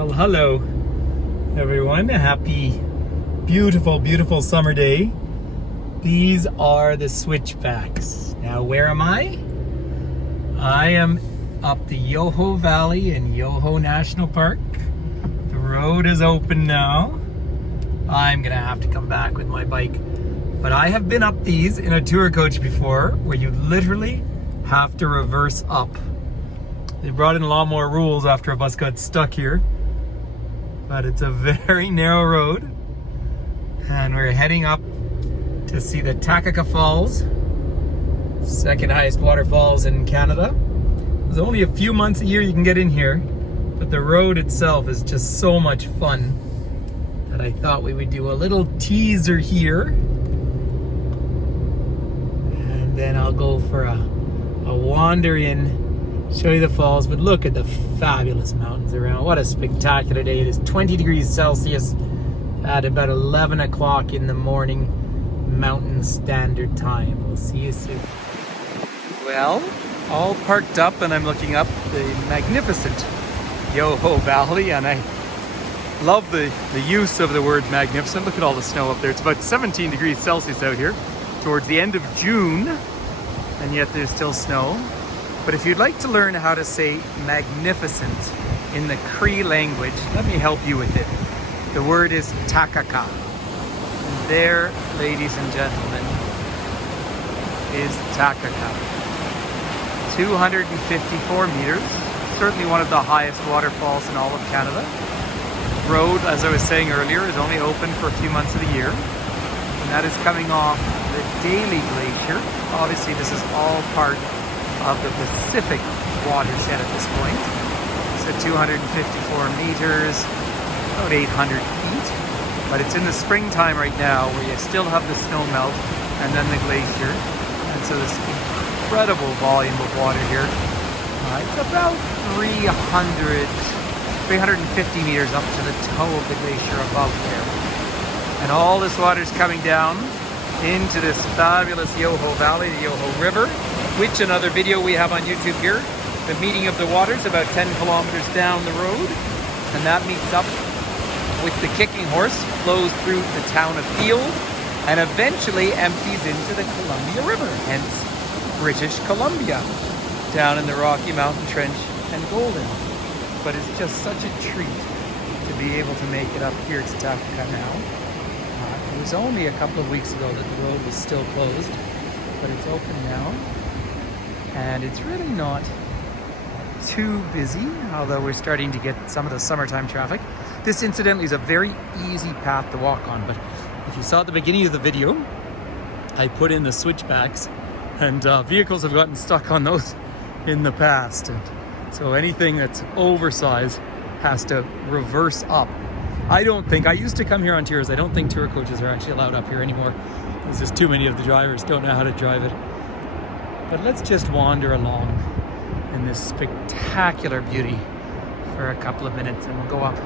Well, hello everyone. A happy, beautiful summer day. These are the switchbacks. Now, where am I? I am up the Yoho Valley in Yoho National Park. The road is open now. I'm gonna have to come back with my bike. But I have been up these in a tour coach before, where you literally have to reverse up. They brought in a lot more rules after a bus got stuck here. But it's a very narrow road. And we're heading up to see the Takkakaw Falls, second highest waterfalls in Canada. There's only a few months a year you can get in here, but the road itself is just so much fun that I thought we would do a little teaser here. And then I'll go for a wander in, show you the falls, but look at the fabulous mountains around. What a spectacular day. It is 20 degrees Celsius at about 11 o'clock in the morning, Mountain Standard Time. We'll see you soon. Well, all parked up and I'm looking up the magnificent Yoho Valley, and I love the use of the word magnificent. Look at all the snow up there. It's about 17 degrees Celsius out here towards the end of June, and yet there's still snow. But if you'd like to learn how to say magnificent in the Cree language, let me help you with it. The word is Takkakaw. And there, ladies and gentlemen, is Takkakaw. 254 meters, certainly one of the highest waterfalls in all of Canada. Road, as I was saying earlier, is only open for a few months of the year. And that is coming off the Daly Glacier. Obviously, this is all part of the Pacific watershed at this point. So 254 meters, about 800 feet. But it's in the springtime right now where you still have the snow melt and then the glacier. And so this incredible volume of water here. It's about 350 meters up to the toe of the glacier above there. And all this water is coming down into this fabulous Yoho Valley, the Yoho River, which another video we have on YouTube here. The meeting of the waters about 10 kilometers down the road. And that meets up with the Kicking Horse, flows through the town of Field, and eventually empties into the Columbia River, hence British Columbia, down in the Rocky Mountain Trench and Golden. But it's just such a treat to be able to make it up here to Takkakaw now. It was only a couple of weeks ago that the road was still closed, but it's open now. And it's really not too busy, although we're starting to get some of the summertime traffic. This incidentally is a very easy path to walk on, but if you saw at the beginning of the video, I put in the switchbacks, and vehicles have gotten stuck on those in the past. And so anything that's oversized has to reverse up. I used to come here on tours. I don't think tour coaches are actually allowed up here anymore. There's just too many of the drivers don't know how to drive it. But let's just wander along in this spectacular beauty for a couple of minutes, and we'll go up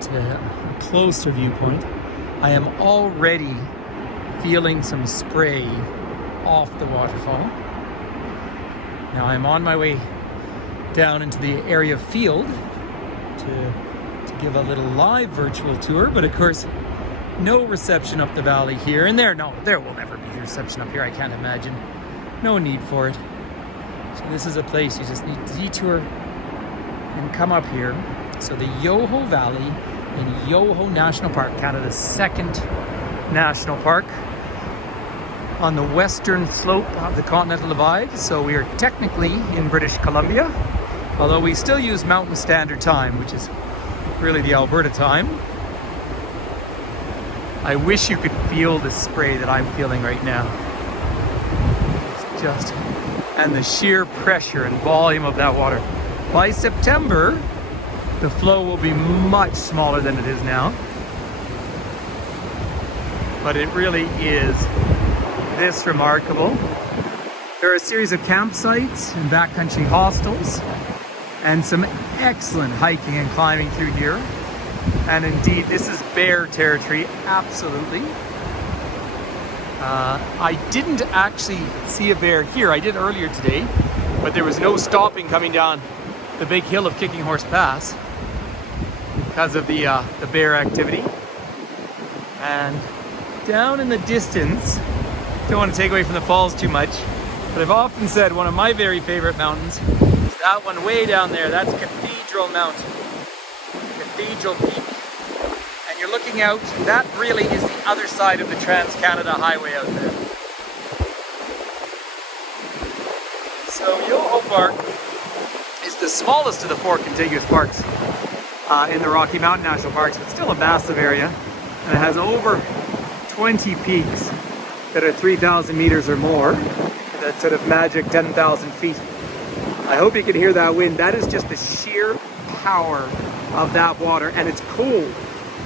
to a closer viewpoint. I am already feeling some spray off the waterfall. Now I'm on my way down into the area of Field to give a little live virtual tour, but of course no reception up the valley here, and there will never be reception up here, I can't imagine. No need for it. So this is a place you just need to detour and come up here. So the Yoho Valley in Yoho National Park, Canada's second national park, on the western slope of the Continental Divide. So we are technically in British Columbia, although we still use Mountain Standard Time, which is really the Alberta time. I wish you could feel the spray that I'm feeling right now. And the sheer pressure and volume of that water. By September, the flow will be much smaller than it is now. But it really is this remarkable. There are a series of campsites and backcountry hostels, and some excellent hiking and climbing through here. And indeed, this is bear territory, absolutely. I didn't actually see a bear here. I did earlier today, but there was no stopping coming down the big hill of Kicking Horse Pass. because of the bear activity. And down in the distance, don't want to take away from the falls too much, but I've often said one of my very favorite mountains is that one way down there. That's Cathedral Mountain, Cathedral Peak. And you're looking out, that really is the other side of the Trans-Canada Highway out there. So Yoho Park is the smallest of the 4 contiguous parks in the Rocky Mountain National Parks, but still a massive area. And it has over 20 peaks that are 3,000 meters or more. That sort of magic 10,000 feet. I hope you can hear that wind. That is just the sheer power of that water, and it's cold.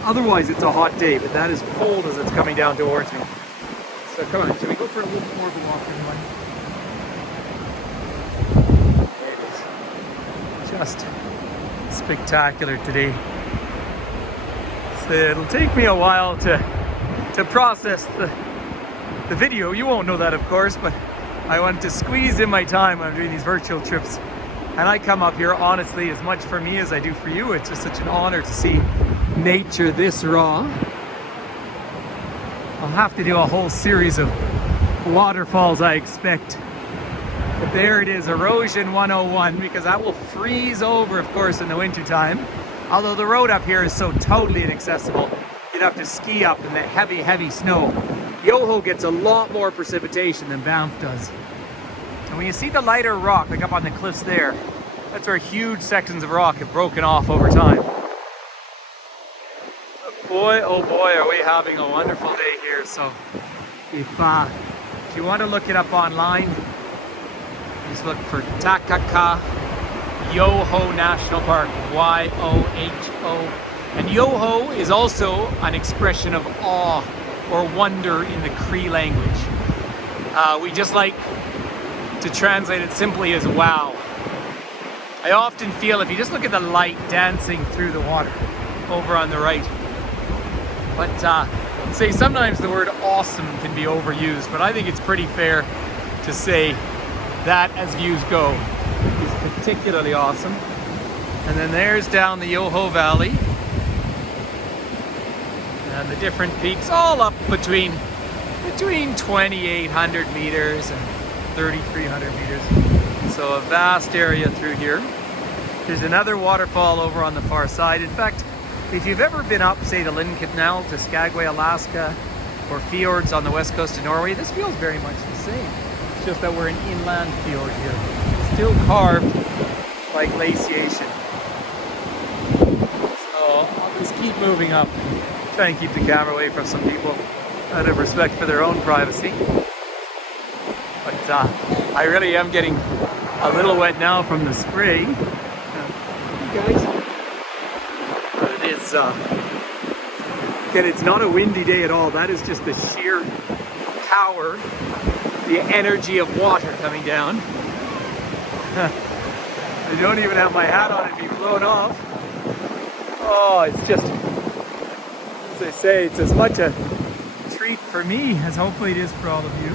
Otherwise it's a hot day, but that is cold as it's coming down towards me. So come on, shall we go for a little more of a walk, everyone? There it is. Just spectacular today. So it'll take me a while to process the video. You won't know that, of course, but I want to squeeze in my time when I'm doing these virtual trips. And I come up here, honestly, as much for me as I do for you. It's just such an honor to see nature this raw. I'll have to do a whole series of waterfalls, I expect. But there it is, Erosion 101, because that will freeze over, of course, in the wintertime. Although the road up here is so totally inaccessible, you'd have to ski up in the heavy, heavy snow. Yoho gets a lot more precipitation than Banff does. And when you see the lighter rock, like up on the cliffs there, that's where huge sections of rock have broken off over time. But boy, oh boy, are we having a wonderful day here. So if you want to look it up online, just look for Takkakaw Yoho National Park, Y-O-H-O. And Yoho is also an expression of awe or wonder in the Cree language. We just like to translate it simply as wow. I often feel if you just look at the light dancing through the water over on the right. But say sometimes the word awesome can be overused, but I think it's pretty fair to say that as views go is particularly awesome. And then there's down the Yoho Valley. And the different peaks all up between 2,800 meters and 3,300 meters. So a vast area through here. There's another waterfall over on the far side. In fact, if you've ever been up, say, to Lynn Canal, to Skagway, Alaska, or fjords on the west coast of Norway, this feels very much the same. It's just that we're an inland fjord here. Still carved by glaciation. So I'll just keep moving up. Try and keep the camera away from some people out of respect for their own privacy. But I really am getting a little wet now from the spray. Guys. But it is, again, it's not a windy day at all. That is just the sheer power, the energy of water coming down. I don't even have my hat on, it'd be blown off. Oh, it's just, as I say, it's as much a treat for me as hopefully it is for all of you.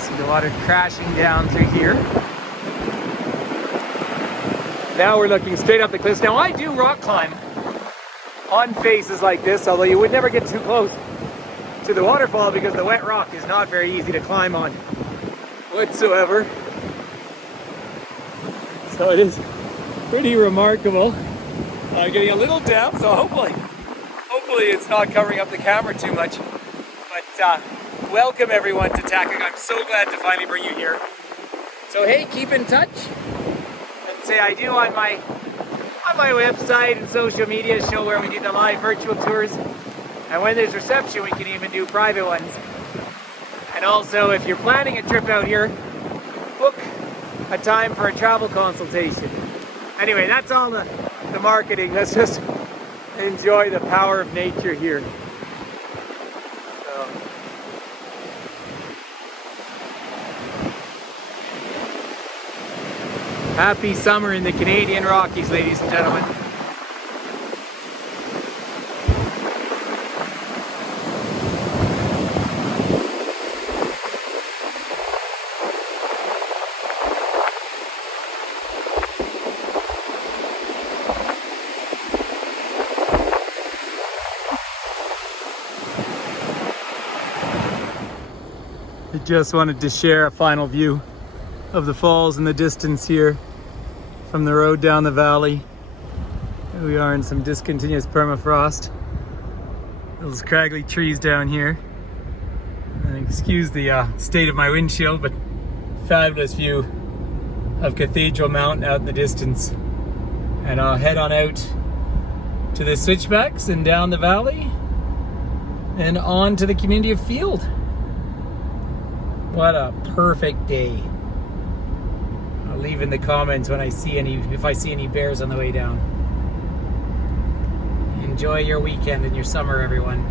See the water crashing down through here. Now we're looking straight up the cliffs. Now I do rock climb on faces like this, although you would never get too close to the waterfall because the wet rock is not very easy to climb on whatsoever. So it is pretty remarkable. I'm getting a little damp, so hopefully it's not covering up the camera too much. But welcome everyone to Takkakaw. I'm so glad to finally bring you here. So hey, keep in touch. Say I do on my website and social media show where we do the live virtual tours, and when there's reception we can even do private ones. And also if you're planning a trip out here, book a time for a travel consultation. Anyway, that's all the marketing. Let's just enjoy the power of nature here. Happy summer in the Canadian Rockies, ladies and gentlemen. just wanted to share a final view of the falls in the distance here from the road down the valley. We are in some discontinuous permafrost. Those scraggly trees down here. And excuse the state of my windshield, but fabulous view of Cathedral Mountain out in the distance. And I'll head on out to the switchbacks and down the valley and on to the community of Field. What a perfect day. I'll leave in the comments when if I see any bears on the way down. Enjoy your weekend and your summer, everyone.